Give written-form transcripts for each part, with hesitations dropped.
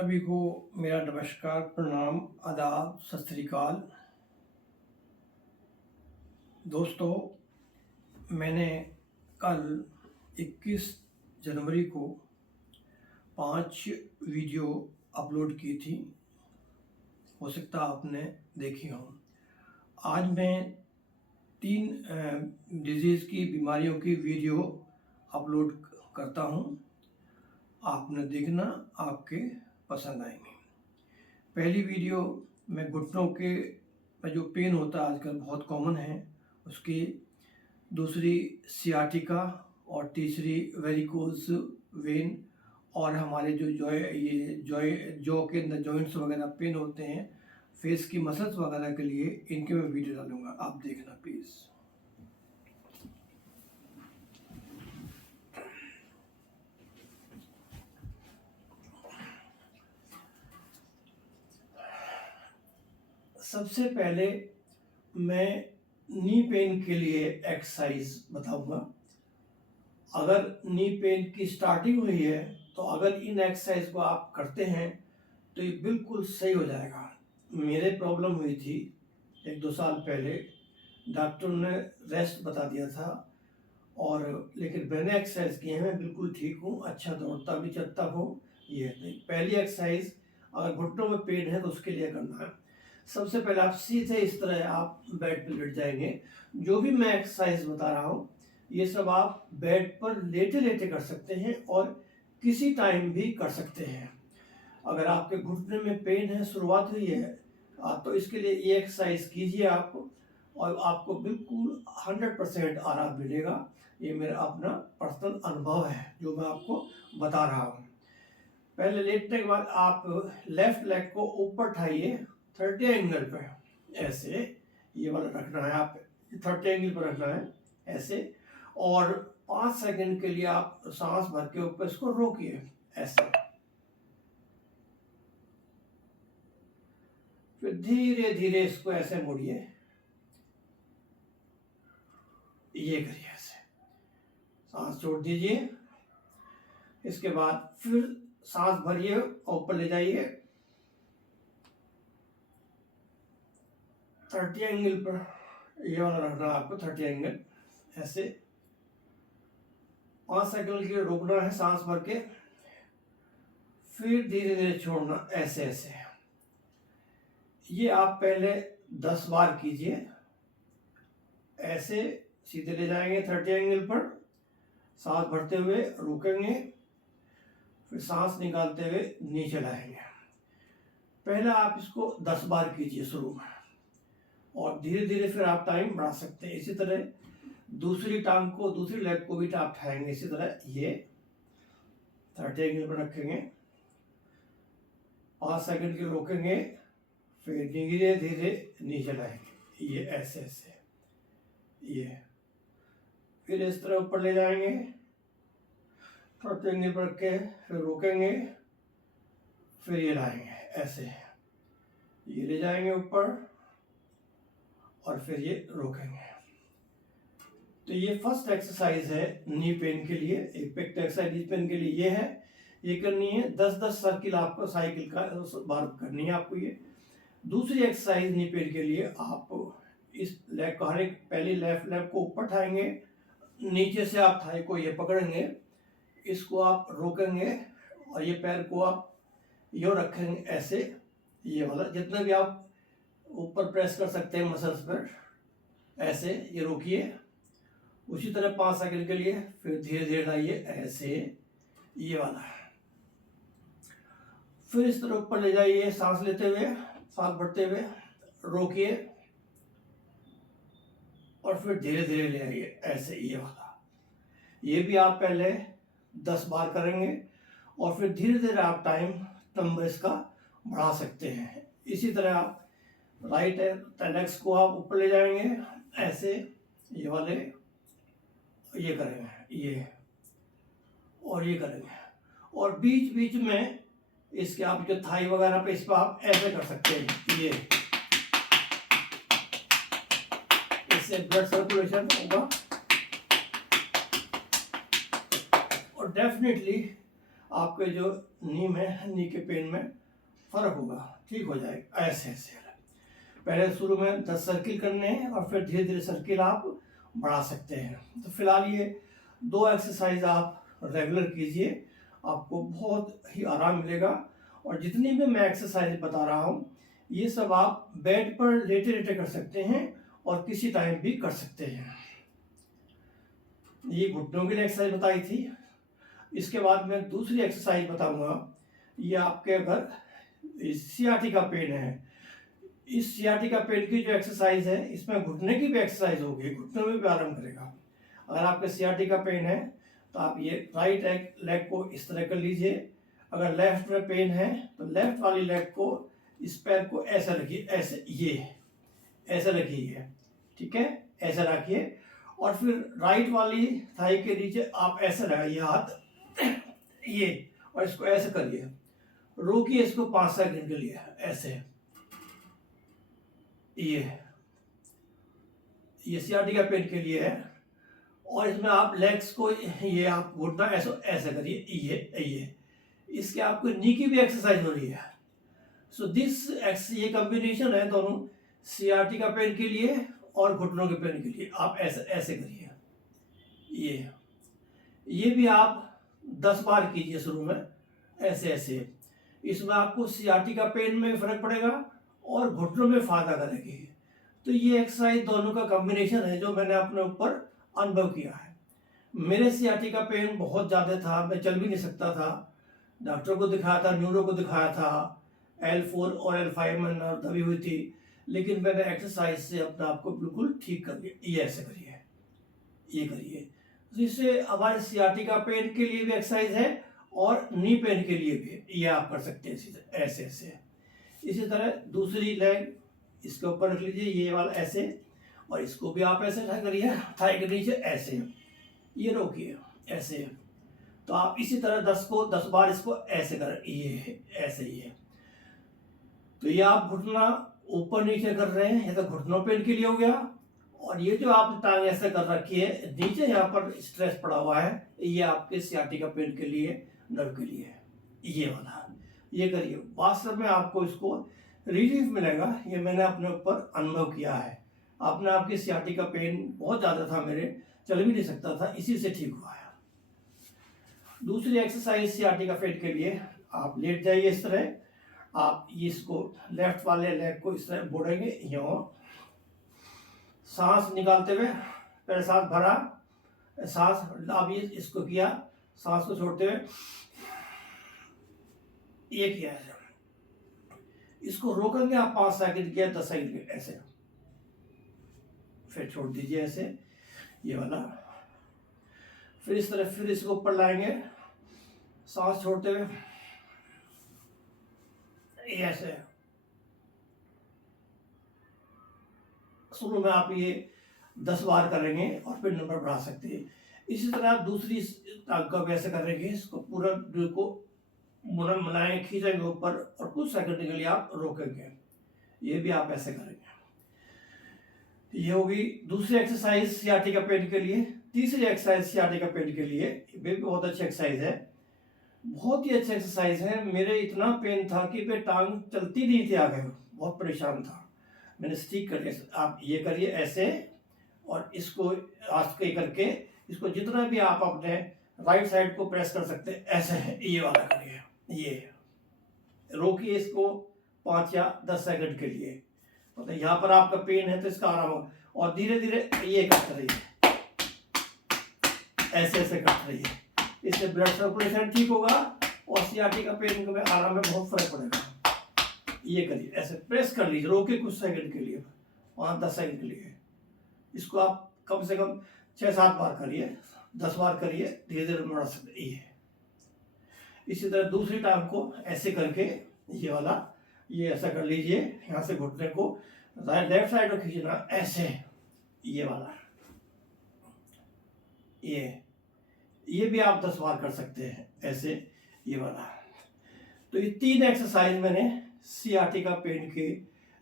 सभी को मेरा नमस्कार, प्रणाम, आदाब, सत श्री अकाल। दोस्तों, मैंने कल 21 जनवरी को 5 वीडियो अपलोड की थी। हो सकता आपने देखी हो। आज मैं 3 डिजीज़ की बीमारियों की वीडियो अपलोड करता हूँ। आपने देखना, आपके पसंद आएंगे। पहली वीडियो में घुटनों के में जो पेन होता है आजकल बहुत कॉमन है उसकी, दूसरी सियाटिका और तीसरी वेरिकोज वेन और हमारे जो जॉ के अंदर जॉइंट्स वगैरह पेन होते हैं, फेस की मसल्स वगैरह के लिए, इनके मैं वीडियो डालूंगा, आप देखना प्लीज़। सबसे पहले मैं नी पेन के लिए एक्सरसाइज बताऊंगा। अगर नी पेन की स्टार्टिंग हुई है तो अगर इन एक्सरसाइज को आप करते हैं तो ये बिल्कुल सही हो जाएगा। मेरे प्रॉब्लम हुई थी 1-2 साल पहले, डॉक्टर ने रेस्ट बता दिया था और लेकिन मैंने एक्सरसाइज की है, मैं बिल्कुल ठीक हूँ, अच्छा दौड़ता भी चलता हूँ। ये नहीं, पहली एक्सरसाइज अगर घुटनों में पेन है तो उसके लिए करना है। सबसे पहले आप सीधे इस तरह आप बेड पर लेट जाएंगे। जो भी मैं एक्सरसाइज बता रहा हूँ ये सब आप बेड पर लेटे लेटे कर सकते हैं और किसी टाइम भी कर सकते हैं। अगर आपके घुटने में पेन है, शुरुआत हुई है, तो इसके लिए ये एक्सरसाइज कीजिए आप, और आपको बिल्कुल 100% आराम मिलेगा। ये मेरा अपना पर्सनल अनुभव है जो मैं आपको बता रहा हूँ। पहले लेटने के बाद आप लेफ्ट लेग को ऊपर उठाइए 30 एंगल पे, ऐसे ये वाला रखना है, आप 30 एंगल पर रखना है ऐसे, और 5 सेकंड के लिए आप सांस भर के ऊपर इसको रोकिए ऐसे, फिर धीरे धीरे इसको ऐसे मोड़िए, ये करिए ऐसे, सांस छोड़ दीजिए। इसके बाद फिर सांस भरिए और ऊपर ले जाइए 30 एंगल पर, ये वाला रखना है आपको 30 एंगल ऐसे, 5 सेकंड के लिए रोकना है सांस भर के, फिर धीरे धीरे छोड़ना ऐसे ऐसे। ये आप पहले 10 बार कीजिए। ऐसे सीधे ले जाएंगे 30 एंगल पर, सांस भरते हुए रुकेंगे, फिर सांस निकालते हुए नीचे लाएंगे। पहले आप इसको 10 बार कीजिए शुरू में, और धीरे धीरे फिर आप टाइम बढ़ा सकते हैं। इसी तरह दूसरी टांग को, दूसरी लेग को भी आप उठाएंगे इसी तरह, ये 30 एंगल पर रखेंगे, 5 सेकंड के रोकेंगे, फिर धीरे धीरे नीचे लाएंगे, ये ऐसे ऐसे, ये फिर इस तरह ऊपर ले जाएंगे 30 एंगल पर रख के, फिर रोकेंगे, फिर ये लाएंगे ऐसे, ये ले जाएंगे ऊपर और फिर ये रोकेंगे। तो ये फर्स्ट एक्सरसाइज है नी पेन के लिए। एक एक्सरसाइज नी पेन के लिए ये है, ये करनी है 10-10 सर्किल आपको साइकिल का बार करनी है आपको ये। दूसरी एक्सरसाइज नी पेन के लिए आप इस लेग को, हर एक पहले लेफ्ट लेग को ऊपर उठाएंगे, नीचे से आप थाई को ये पकड़ेंगे, इसको आप रोकेंगे और ये पैर को आप यो रखेंगे ऐसे, ये वाला जितना भी आप ऊपर प्रेस कर सकते हैं मसल्स पर, ऐसे ये रोकिए। उसी तरह 5 सेकंड के लिए, फिर धीरे धीरे लाइए ऐसे, ये वाला। फिर इस तरह ऊपर ले जाइए सांस लेते हुए, सांस भरते हुए रोकिए, और फिर धीरे धीरे ले आइए ऐसे, ये वाला। ये भी आप पहले 10 बार करेंगे और फिर धीरे धीरे आप टाइम नंबर इसका बढ़ा सकते हैं। इसी तरह आप राइट लेग्स को आप ऊपर ले जाएंगे ऐसे, ये वाले, ये करेंगे ये, और ये करेंगे, और बीच बीच में इसके आप जो थाई वगैरह पे इस पर आप ऐसे कर सकते हैं, ये, इससे ब्लड सर्कुलेशन होगा और डेफिनेटली आपके जो नी में, नी के पेन में फ़र्क होगा, ठीक हो जाएगा। ऐसे ऐसे पहले शुरू में 10 सर्किल करने हैं और फिर धीरे धीरे सर्किल आप बढ़ा सकते हैं। तो फिलहाल ये 2 एक्सरसाइज आप रेगुलर कीजिए, आपको बहुत ही आराम मिलेगा। और जितनी भी मैं एक्सरसाइज बता रहा हूँ ये सब आप बेड पर लेटे लेटे कर सकते हैं और किसी टाइम भी कर सकते हैं। ये घुटनों के लिए एक्सरसाइज बताई थी। इसके बाद मैं दूसरी एक्सरसाइज बताऊंगा। ये आपके अगर सियाटिका पेन है, इस सियाटिका पेन की जो एक्सरसाइज है इसमें घुटने की भी एक्सरसाइज होगी, घुटनों में भी आराम करेगा। अगर आपके सियाटिका पेन है तो आप ये राइट लेग को इस तरह कर लीजिए। अगर लेफ्ट में पेन है तो लेफ्ट वाली लेग को, इस पैर को ऐसा रखिए, ऐसे, ये ऐसा रखिए, ठीक है, ऐसा रखिए। और फिर राइट वाली थाई के नीचे आप ऐसे लगाइए हाथ, ये, और इसको ऐसे करिए, रोकिए इसको 5 सेकंड के लिए, ऐसे। ये सियाटिका पेन के लिए है। और इसमें आप लेग्स को, ये आप घुटना ऐसे ऐसे करिए, ये इसके आपको नी की भी एक्सरसाइज हो रही है। सो ये कॉम्बिनेशन है दोनों, सियाटिका पेन के लिए और घुटनों के पेन के लिए। आप ऐसे ऐसे करिए, ये भी आप 10 बार कीजिए शुरू में, ऐसे ऐसे। इसमें आपको सियाटिका पेन में फर्क पड़ेगा और घुटनों में फायदा करेगी। तो ये एक्सरसाइज दोनों का कॉम्बिनेशन है जो मैंने अपने ऊपर अनुभव किया है। मेरे सियाटिका पेन बहुत ज़्यादा था, मैं चल भी नहीं सकता था। डॉक्टर को दिखाया था, न्यूरो को दिखाया था, L4 और L5 में नर्व दबी हुई थी, लेकिन मैंने एक्सरसाइज से अपने आप को बिल्कुल ठीक कर लिया। ये ऐसे करिए, ये करिए। तो इससे हमारे सियाटिका पेन के लिए भी एक्सरसाइज है और नी पेन के लिए भी, ये आप कर सकते हैं इसी तरह, ऐसे ऐसे। इसी तरह दूसरी लेग इसके ऊपर रख लीजिए, ये वाला ऐसे, और इसको भी आप ऐसे करिए, थाई के नीचे ऐसे, ये रोकिए, ऐसे। तो आप इसी तरह 10 बार इसको ऐसे करें, ये ऐसे ही है। तो ये आप घुटना ऊपर नीचे कर रहे हैं, ये तो घुटनों पेन के लिए हो गया। और ये जो आप टांग ऐसे कर रखी है, नीचे यहाँ पर स्ट्रेस पड़ा हुआ है, ये आपके सियाटिका पेन के लिए, नर्व के लिए है, ये वाला। ये करिए, वास्तव में आपको इसको रिलीफ मिलेगा। ये मैंने अपने ऊपर अनुभव किया है। अपने आपकी सियाटिका पेन बहुत ज़्यादा था मेरे, चल भी नहीं सकता था, इसी से ठीक हुआ है। दूसरी एक्सरसाइज सियाटिका पेन के लिए, आप लेट जाइए इस तरह, आप इसको लेफ्ट वाले लेग को इस तरह मोड़ेंगे, यहाँ सांस निकालते हुए, पहले सांस भरा, सांस अब ये इसको किया, सांस को छोड़ते हुए ये किया है। इसको रोकेंगे आप 5 सेकंड किया, 10 सेकंड के, ऐसे, फिर छोड़ दीजिए ऐसे, ये वाला। फिर इस तरह, फिर इसको ऊपर लाएंगे, सांस छोड़ते हुए, ऐसे। शुरू में आप ये 10 बार करेंगे और फिर नंबर बढ़ा सकते हैं। इसी तरह आप दूसरी टांग का भी ऐसे करेंगे, इसको पूरा दिल को मुड़न बनाएं, खींचेंगे ऊपर और कुछ सेकंड के लिए आप रोकेंगे, ये भी आप ऐसे करेंगे। ये होगी दूसरी एक्सरसाइज सियाटिका पेन के लिए। तीसरी एक्सरसाइज सियाटिका पेन के लिए, ये भी बहुत अच्छी एक्सरसाइज है, बहुत ही अच्छी एक्सरसाइज है। मेरे इतना पेन था कि मैं टांग चलती नहीं थी आगे, बहुत परेशान था। मैंने स्टिक करके, आप ये करिए ऐसे, और इसको आज के करके इसको जितना भी आप अपने राइट साइड को प्रेस कर सकते हैं, ऐसे है, ये वाला करिए, ये रोकिए इसको 5 या 10 सेकंड के लिए। मतलब यहाँ पर आपका पेन है तो इसका आराम होगा, और धीरे धीरे ये करते रहिए, ऐसे ऐसे करते रहिए। इससे ब्लड सर्कुलेशन ठीक होगा और सियाटिका पेन में आराम में बहुत फर्क पड़ेगा। ये करिए, ऐसे प्रेस कर लीजिए, रोके कुछ सेकंड के लिए, 5-10 सेकंड के लिए। इसको आप कम से कम 6-7 बार करिए, 10 बार करिए, धीरे धीरे बढ़ा सकते। ये इसी तरह दूसरी टांग को ऐसे करके, ये वाला, ये ऐसा कर लीजिए, यहाँ से घुटने को लेफ्ट साइड को खींचना, ऐसे, ये वाला, ये भी आप 10 बार कर सकते हैं, ऐसे, ये वाला। तो ये 3 एक्सरसाइज मैंने सियाटिका पेन के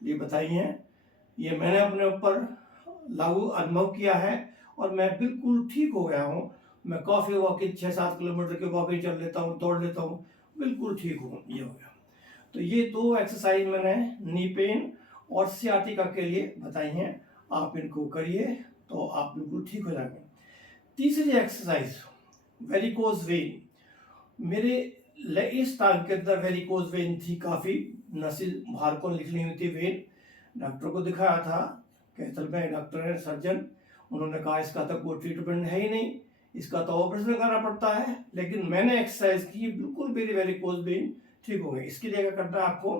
लिए बताई हैं। ये मैंने अपने ऊपर लागू अनुभव किया है और मैं बिल्कुल ठीक हो गया हूँ। मैं कॉफ़ी वॉकिंग 6-7 किलोमीटर की वॉकिंग चल लेता हूँ, दौड़ लेता हूँ, बिल्कुल ठीक हूँ। ये हो गया। तो ये 2 एक्सरसाइज मैंने नी पेन और सियाटिका के लिए बताई हैं। आप इनको करिए तो आप बिल्कुल ठीक हो जाएंगे। तीसरी एक्सरसाइज वेरिकोज वेन। मेरे इस टांग के अंदर वेरिकोज वेन थी, काफ़ी नसिल बाहर को निकली हुई थी वेन। डॉक्टर को दिखाया था, कैथल में डॉक्टर है सर्जन, उन्होंने कहा इसका तो कोई ट्रीटमेंट है ही नहीं, इसका तो ऑपरेशन करना पड़ता है। लेकिन मैंने एक्सरसाइज की, बिल्कुल मेरी वेरिकोज वेन ठीक हो गई। इसके लिए क्या करना है आपको,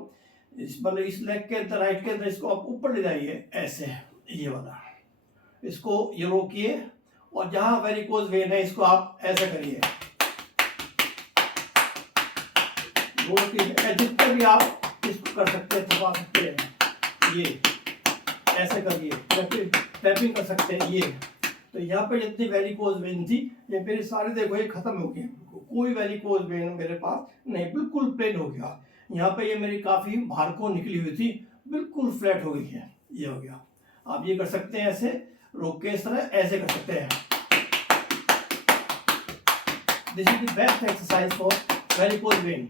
मतलब इस लेग के अंदर, राइट के अंदर, इसको आप ऊपर ले जाइए ऐसे, ये वाला, इसको ये रोकिए और जहां वेरिकोज वेन है इसको आप ऐसे करिए, जितने भी आप इसको कर सकते हैं, दबा सकते हैं, ये ऐसे करिए, टैपिंग कर सकते हैं ये। तो यहाँ पे जितनी वेरिकोज वेन थी, ये मेरी सारी देखो ये खत्म हो गई, कोई वेरिकोज वेन मेरे पास नहीं, बिल्कुल प्लेन हो गया। यहाँ पे ये मेरी काफ़ी बाहर को निकली हुई थी, बिल्कुल फ्लैट हो गई है, ये हो गया। आप ये कर सकते हैं ऐसे रोक के, इस तरह ऐसे कर सकते हैं। This is the best exercise for varicose vein.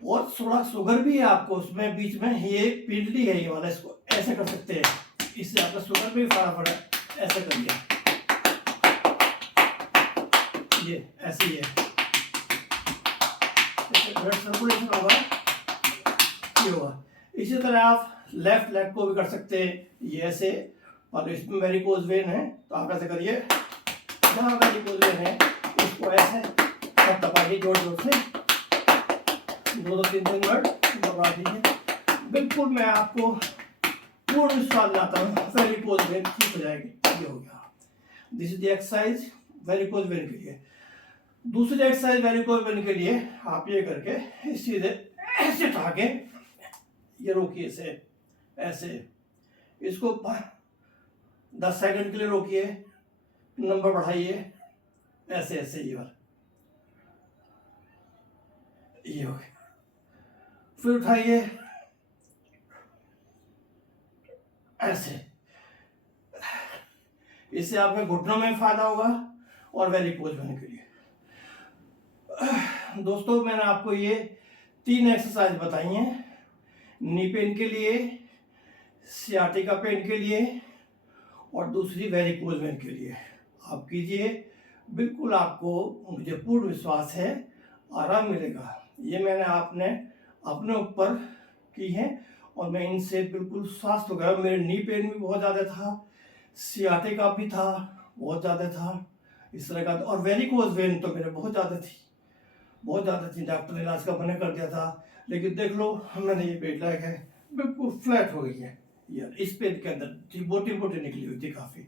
और थोड़ा शुगर भी है आपको उसमें बीच में, ये पिंडली है ये वाला, इसको ऐसे कर सकते हैं, इससे आपका शुगर भी फटाफट है, ऐसे करिए, ये ऐसे ही है, ब्लड सर्कुलेशन होगा, ये होगा। इसी तरह आप लेफ्ट लेग को भी कर सकते हैं, ये ऐसे, और इसमें वेरिकोज वेन है तो आप ऐसे करिए, जहाँ वेरिकोज वेन है इसको ऐसे दबाइए जोर जोर से, 2-3 मिनट दबा दीजिए। बिल्कुल मैं आपको पूर्ण विश्वास दिलाता हूँ, वेरिकोज वेन ठीक हो जाएगी। ये हो गया। This is the exercise varicose vein के लिए। दूसरी एक्सरसाइज वेरिकोज वेन के लिए आप ये करके सीधे ऐसे उठा के ये रोकिए, इसे ऐसे, इसको 10 सेकंड के लिए रोकिए, नंबर बढ़ाइए, ऐसे ऐसे, ये वाला, ये हो गया। फिर उठाइए ऐसे, इससे आपके घुटनों में फायदा होगा और वेरिकोज वेन के लिए। दोस्तों मैंने आपको ये 3 एक्सरसाइज बताई हैं, नी पेन के लिए, सियाटिका पेन के लिए और दूसरी वेरिकोज वेन के लिए। आप कीजिए, बिल्कुल आपको, मुझे पूर्ण विश्वास है, आराम मिलेगा। ये मैंने अपने ऊपर की है और मैं इनसे बिल्कुल स्वस्थ हो गया। मेरे नी पेन भी बहुत ज़्यादा था, सियाटिका भी था, बहुत ज़्यादा था इस तरह का, और वेरिकोज वेन तो मेरे बहुत ज़्यादा थी, बहुत ज़्यादा थी। डॉक्टर ने इलाज का मना कर दिया था, लेकिन देख लो मैंने ये पेट लायक है, बिल्कुल फ्लैट हो गई है यार। इस पेट के अंदर थी, बोटी बोटी निकली हुई थी काफ़ी।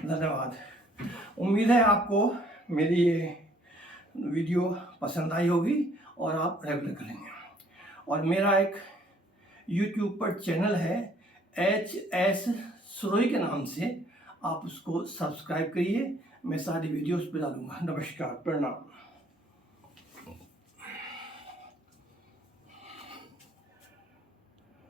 धन्यवाद। उम्मीद है आपको मेरी ये वीडियो पसंद आई होगी और आप रेगुलर करेंगे। और मेरा एक YouTube पर चैनल है HS सुरोई के नाम से, आप उसको सब्सक्राइब करिए, मैं सारी वीडियोस पे डालूंगा। नमस्कार, प्रणाम।